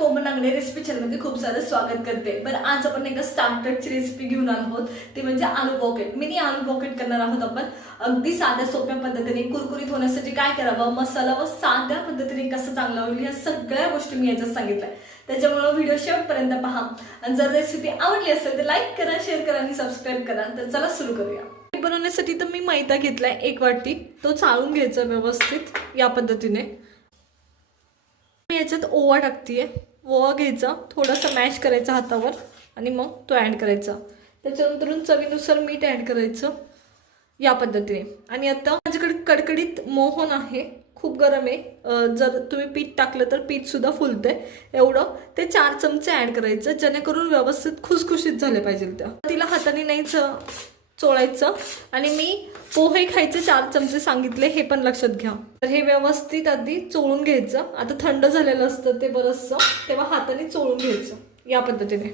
कोमल Nagane recipe चॅनलमध्ये खूप सारं स्वागत करते। बरं आज आपण एका स्टार्टरची रेसिपी घेऊन आलो आहोत, ती म्हणजे आलू पॉकेट। मिनी आलू पॉकेट करणार आहोत आपण अगदी साध्या सोप्या पद्धतीने। कुरकुरीत होण्यासाठी काय करावं, मसाला व साध्या पद्धतीने कसं चांगलं होईल या सगळ्या गोष्टी मी याच्यात सांगितल्या। त्याच्यामुळे व्हिडिओ शेवटपर्यंत पहा आणि जर रेसिपी आवडली असेल तर लाईक करा, शेअर करा आणि सबस्क्राइब करा। तर चला सुरू करूया। बनवण्यासाठी तर मी मैदा घेतलाय 1 वाटी, तो चाळून घ्यायचा व्यवस्थित या पद्धतीने। मी याच्यात ओवा टाकतेय, ओवा घ्यायचा, थोडासा मॅश करायचा हातावर आणि मग तो ॲड करायचा। त्याच्यानंतर चवीनुसार मीठ ॲड करायचं या पद्धतीने। आणि आता माझ्याकडे कडकडीत मोहन आहे, खूप गरम आहे। जर तुम्ही पीठ टाकलं तर पीठ सुद्धा फुलतंय एवढं। ते 4 चमचे ॲड करायचं, जेणेकरून व्यवस्थित खुसखुशीत झाले पाहिजे। त्या तिला हाताने नाही चोळायचं। आणि मी पोहे खायचे 4 चमचे सांगितले, हे पण लक्षात घ्या। तर हे व्यवस्थित आधी चोळून घ्यायचं। आता थंड झालेलं असतं ते बरंचसं, तेव्हा हाताने चोळून घ्यायचं या पद्धतीने,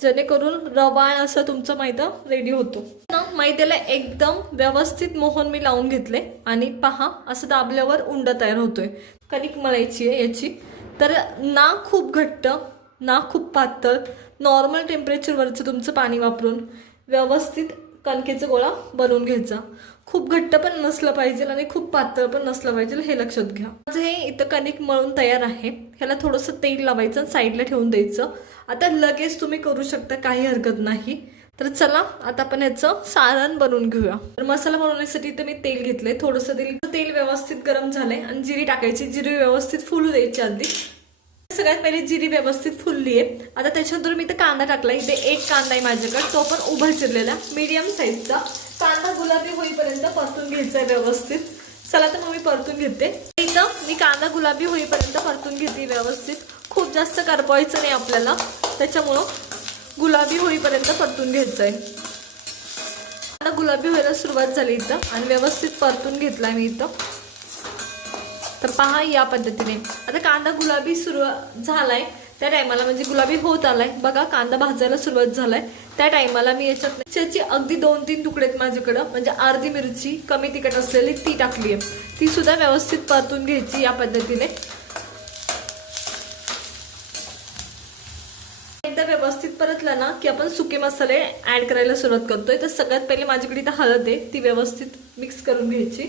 जेणेकरून रवाळ असं तुमचा मैदा रेडी होतो। मैद्याला एकदम व्यवस्थित मोहन मी लावून घेतले आणि पहा असं दाबल्यावर उंडा तयार होतोय। कणिक मळायची आहे याची, तर ना खूप घट्ट ना खूप पातळ, नॉर्मल टेम्परेचरवरचं तुमचं पाणी वापरून व्यवस्थित कणकेचा गोळा बनवून घ्यायचा। खूप घट्ट पण नसलं पाहिजे आणि खूप पातळ पण नसलं पाहिजे, हे लक्षात घ्या। माझं हे इथं कणिक मळून तयार आहे। ह्याला थोडंसं तेल लावायचं, साईडला ठेवून द्यायचं। आता लगेच तुम्ही करू शकता, काही हरकत नाही। तर चला आता आपण याचं सारण बनवून घेऊया। तर मसाला बनवण्यासाठी इथं मी तेल घेतलंय, थोडंसं तेल व्यवस्थित गरम झालंय आणि जिरी टाकायची। जिरी व्यवस्थित फुलू द्यायची आधी। सगळ्यात पहिले जिरी व्यवस्थित फुलली आहे। आता त्याच्यानंतर मी इथे कांदा टाकला, इथे 1 कांदा आहे माझ्याकडे, तो पण उभा चिरलेला मीडियम साईजचा। कांदा गुलाबी होईपर्यंत परतून घ्यायचा आहे व्यवस्थित। चला तर मग मी परतून घेते। इथं मी कांदा गुलाबी होईपर्यंत परतून घेते व्यवस्थित। खूप जास्त करपवायचं नाही आपल्याला, त्याच्यामुळं गुलाबी होईपर्यंत परतून घ्यायचं आहे। कांदा गुलाबी व्हायला सुरुवात झाली इथं आणि व्यवस्थित परतून घेतलाय मी इथं। तर पहा या पद्धतीने आता कांदा गुलाबी सुरू झालाय, त्या टायमाला म्हणजे गुलाबी होत आलाय बघा, कांदा भाजायला सुरुवात झालाय। त्या टायमाला मी याच्यात मिरची अगदी 2-3 तुकडे आहेत माझ्याकडं, म्हणजे अर्धी मिरची कमी तिखट असलेली ती टाकली आहे। ती सुद्धा व्यवस्थित परतून घ्यायची या पद्धतीने। एकदा व्यवस्थित परतला ना की आपण सुके मसाले ऍड करायला सुरुवात करतोय। तर सगळ्यात पहिले माझ्याकडे इथं हळद आहे, ती व्यवस्थित मिक्स करून घ्यायची।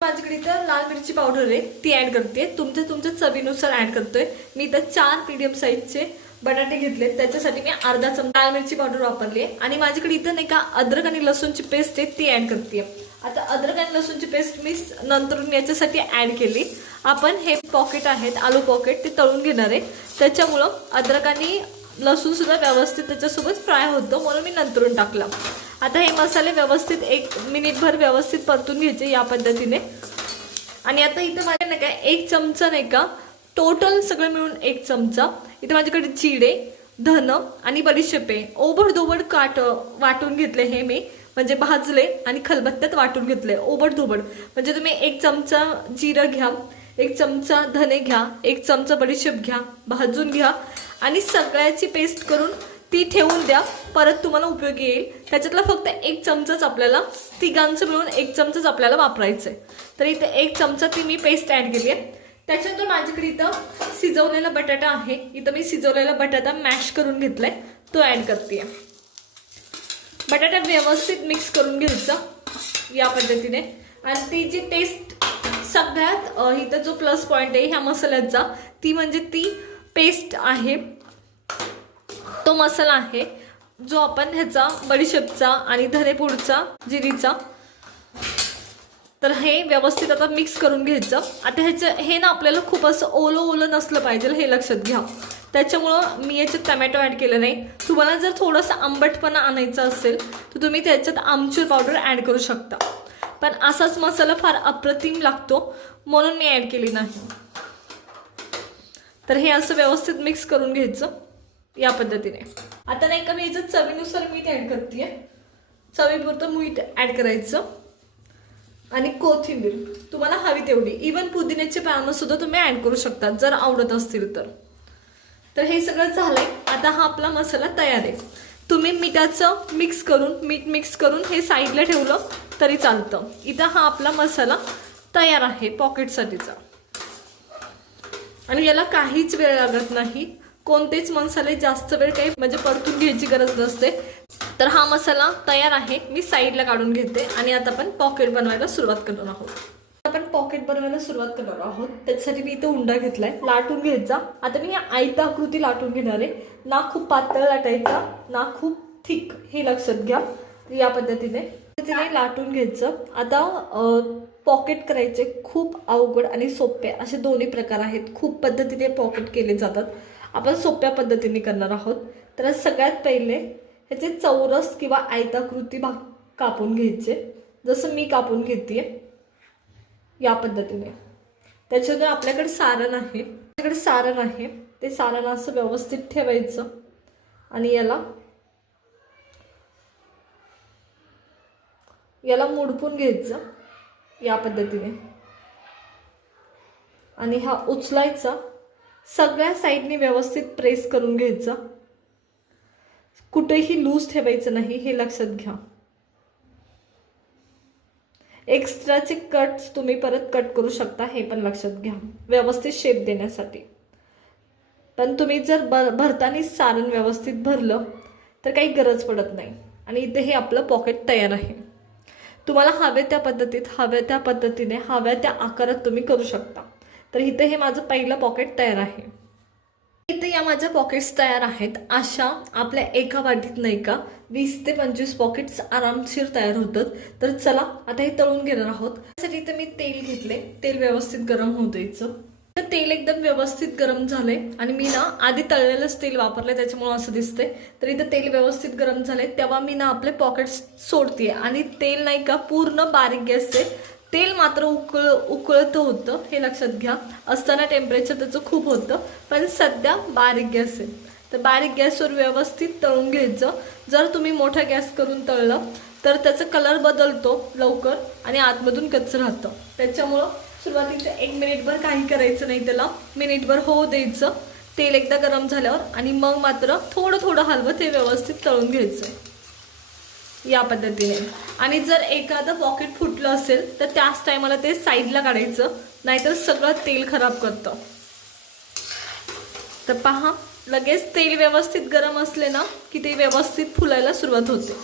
माझ्याकडे इथं लाल मिरची पावडर आहे, ती ऍड करते। तुमच्या चवीनुसार ऍड करतोय। मी इथं 4 मीडियम साईजचे बटाटे घेतले, त्याच्यासाठी मी अर्धा चमचा लाल मिरची पावडर वापरली आहे। आणि माझ्याकडे इथं नाही का अद्रक आणि लसूणची पेस्ट आहे, ती ऍड करते। आता अद्रक आणि लसूणची पेस्ट मी नंतरून याच्यासाठी ऍड केली। आपण हे पॉकेट आहेत आलू पॉकेट, ते तळून घेणार आहे, त्याच्यामुळं अद्रक आणि लसूण सुद्धा व्यवस्थित त्याच्यासोबत फ्राय होतो, म्हणून मी नंतरून टाकला। आता हे मसाले व्यवस्थित 1 मिनिटभर व्यवस्थित परतून घ्यायचे या पद्धतीने। आणि आता इथं माझ्या नाही का 1 चमचा नाही का, टोटल सगळं मिळून 1 चमचा इथं माझ्याकडे जिरे, धन आणि बडीशेप आहे। ओबडधोबड वाटून घेतले हे मी, म्हणजे भाजले आणि खलबत्त्यात वाटून घेतले ओबडधोबड। म्हणजे तुम्ही 1 चमचा जिरं घ्या, 1 चमचा धने घ्या, 1 चमचा बडीशेप घ्या, भाजून घ्या आणि सगळ्याची पेस्ट करून ती ठेवून द्या, परत तुम्हाला उपयोगी येईल। त्याच्यातला फक्त 1 चमचाच आपल्याला, तिघांचं मिळून 1 चमचाच आपल्याला वापरायचं आहे। तर इथे 1 चमचा ती मी पेस्ट ऍड केली आहे। त्याच्यानंतर माझ्याकडे इथं शिजवलेला बटाटा आहे, इथं मी शिजवलेला बटाटा मॅश करून घेतलाय, तो ऍड करते। बटाटा व्यवस्थित मिक्स करून घ्यायचं या पद्धतीने। आणि ती जी टेस्ट सगळ्यात इथं जो प्लस पॉइंट आहे ह्या मसाल्याचा, ती म्हणजे ती पेस्ट आहे, तो मसाला आहे जो आपण ह्याचा बडीशेपचा आणि धनेपूडचा, जिरीचा। तर हे व्यवस्थित आता मिक्स करून घ्यायचं। आता हे ना आपल्याला खूप असं ओलं नसलं पाहिजे, हे लक्षात घ्या। त्याच्यामुळं मी याच्यात टमॅटो ऍड केलं नाही। तुम्हाला जर थोडंसं आंबटपणा आणायचा असेल तर तुम्ही त्याच्यात आमचूर पावडर ऍड करू शकता, पण असाच मसाला फार अप्रतिम लागतो, म्हणून मी ऍड केली नाही। तर हे असं व्यवस्थित मिक्स करून घ्यायचं या पद्धतीने। आता नाही का मी याच्यात चवीनुसार मीठ ऍड करते, चवीपुरतं मीठ ऍड करायचं आणि कोथिंबीर तुम्हाला हवी तेवढी, इवन पुदिन्याचे पानं सुद्धा तुम्ही ऍड करू शकता जर आवडत असतील तर। तर हे सगळं झालंय, आता हा आपला मसाला तयार आहे। तुम्ही मीठ मिक्स करून हे साईडला ठेवलं तरी चालतं। इथं हा आपला मसाला तयार आहे पॉकेटसाठीचा। आणि याला काहीच वेळ लागत नाही, कोणतेच मसाले जास्त वेळ काही म्हणजे परतून घ्यायची गरज नसते. तर हा मसाला तयार आहे, मी साईडला काढून घेते आणि आता आपण पॉकेट बनवायला सुरुवात करणार आहोत. आपण पॉकेट बनवायला सुरुवात करणार आहोत. त्याच्यासाठी मी इथे उंडा घेतलाय, लाटून घ्यायचा. आता मी आयता आकृती लाटून घेणार आहे, ना खूप पातळ लाटायचा ना खूप थिक, हे लक्षात घ्या. या पद्धतीने लाटून घ्यायचं. आता पॉकेट करायचे खूप अवघड आणि सोपे असे दोन्ही प्रकार आहेत. खूप पद्धतीने पॉकेट केले जातात, आपण सोप्या पद्धतीने करणार आहोत. तर सगळ्यात पहिले ह्याचे चौरस किंवा आयताकृती भाग कापून घ्यायचे, जसं मी कापून घेते या पद्धतीने. त्याच्यानंतर आपल्याकडे सारण आहे, ते सारण असं व्यवस्थित ठेवायचं आणि याला मुडपून घ्यायचं या पद्धतीने आणि हा उचलायचा. सगळ्या साईडनी व्यवस्थित प्रेस करून घ्यायचं, कुठेही लूज ठेवायचं नाही, हे लक्षात घ्या. एक्स्ट्राचे कट्स तुम्ही परत कट करू शकता, हे पण लक्षात घ्या, व्यवस्थित शेप देण्यासाठी. पण तुम्ही जर भरताना सारण व्यवस्थित भरलं तर काही गरज पडत नाही. आणि इथे हे आपलं पॉकेट तयार आहे. तुम्हाला हवे त्या पद्धतीत, हव्या त्या पद्धतीने, हव्या त्या आकारात तुम्ही करू शकता. तर इथे हे माझं पहिलं पॉकेट तयार आहे. इथे या माझ्या पॉकेट्स तयार आहेत. अशा आपल्या एका वाटीत नाही का 20 ते 25 पॉकेट्स आरामशीर तयार होतात. तर चला आता हे तळून घेणार आहोत. त्यासाठी इथे मी तेल घेतले, तेल व्यवस्थित गरम होऊ द्यायचं. तर तेल एकदम व्यवस्थित गरम झाले आणि मी ना आधी तळलेलंच तेल वापरलंय, त्याच्यामुळे असं दिसतंय. तर इथं तेल व्यवस्थित गरम झाले तेव्हा मी ना आपले पॉकेट्स सोडते आणि तेल नाही का पूर्ण बारीक गॅसचे, तेल मात्र उकळतं होतं, हे लक्षात घ्या. असताना टेम्परेचर त्याचं खूप होतं, पण सध्या बारीक गॅस आहे. तर बारीक गॅसवर व्यवस्थित तळून घ्यायचं. जर तुम्ही मोठा गॅस करून तळलं तर त्याचा कलर बदलतो लवकर आणि आतमधून कच्चं राहतं. त्याच्यामुळं सुरुवातीचं 1 मिनिटभर काही करायचं नाही, त्याला मिनिटभर होऊ द्यायचं तेल एकदा गरम झाल्यावर. आणि मग मात्र थोडं थोडं हलवत हे व्यवस्थित तळून घ्यायचं या पद्धतीने. आणि जर एखादं पॉकेट फुटलं असेल तर त्याच टायमाला ते साईडला काढायचं, नाहीतर सगळं तेल खराब करतं. तर पहा, लगेच तेल व्यवस्थित गरम असले ना की ते व्यवस्थित फुलायला सुरुवात होते.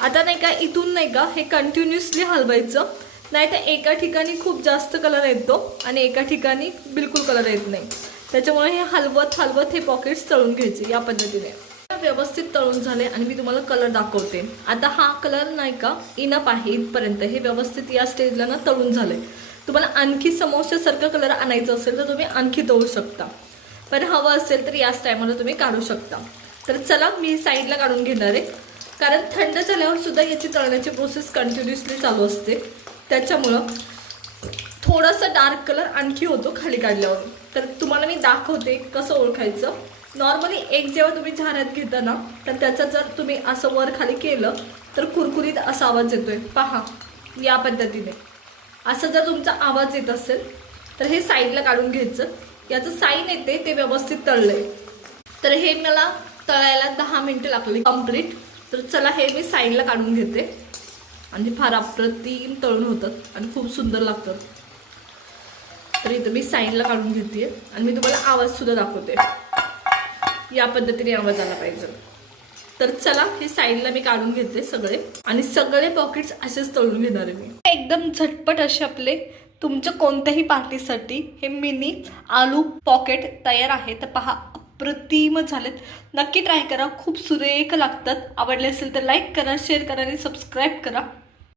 आता नाही का इथून नाही का हे कंटिन्युअसली हलवायचं, नाही तर एका ठिकाणी खूप जास्त कलर येतो आणि एका ठिकाणी बिलकुल कलर येत नाही. त्याच्यामुळे हे हलवत हे पॉकेट्स तळून घ्यायचे या पद्धतीने. व्यवस्थित तळून झाले आणि मी तुम्हाला कलर दाखवते. आता हा कलर नाही का इनप आहे, इथपर्यंत हे व्यवस्थित या स्टेजला ना तळून झाले. तुम्हाला आणखी समोसासारखं कलर आणायचं असेल तर तुम्ही आणखी तळू शकता, पण हवं असेल तर याच टायमाला तुम्ही काढू शकता. तर चला मी साईडला काढून घेणार आहे, कारण थंड झाल्यावर सुद्धा याची तळण्याची प्रोसेस कंटिन्युअसली चालू असते. त्याच्यामुळं थोडासा डार्क कलर आणखी होतो खाली काढल्यावर. तर तुम्हाला मी दाखवते कसं ओळखायचं. नॉर्मली एक जेव्हा तुम्ही झाऱ्यात घेता ना तर त्याचा जर तुम्ही असं वर खाली केलं तर कुरकुरीत असा आवाज येतोय, पहा या पद्धतीने. असं जर तुमचा आवाज येत असेल तर हे साईडला काढून घ्यायचं. याचं साईन येते ते व्यवस्थित तळलंय. तर हे मला तळायला 10 मिनिटं लागली कंप्लीट. तर चला हे मी साईडला काढून घेते. आणि फार अप्रतिम तळून होतात आणि खूप सुंदर लागतात. तर इथं मी साईडला काढून घेते आणि मी तुम्हाला आवाज सुद्धा दाखवते. या पद्धतीने आवाज आला पाहिजे. तर चला हे साईडला मी काढून घेते सगळे आणि सगळे पॉकेट्स असेच तळून घेणार आहे मी. एकदम झटपट असे आपले तुमच्या कोणत्याही पार्टीसाठी हे मिनी आलू पॉकेट तयार आहे. तर पहा, अप्रतिम झालेत. नक्की ट्राय करा, खूप सुरेख लागतात. आवडले असेल तर लाईक करा, शेअर करा आणि सबस्क्राईब करा.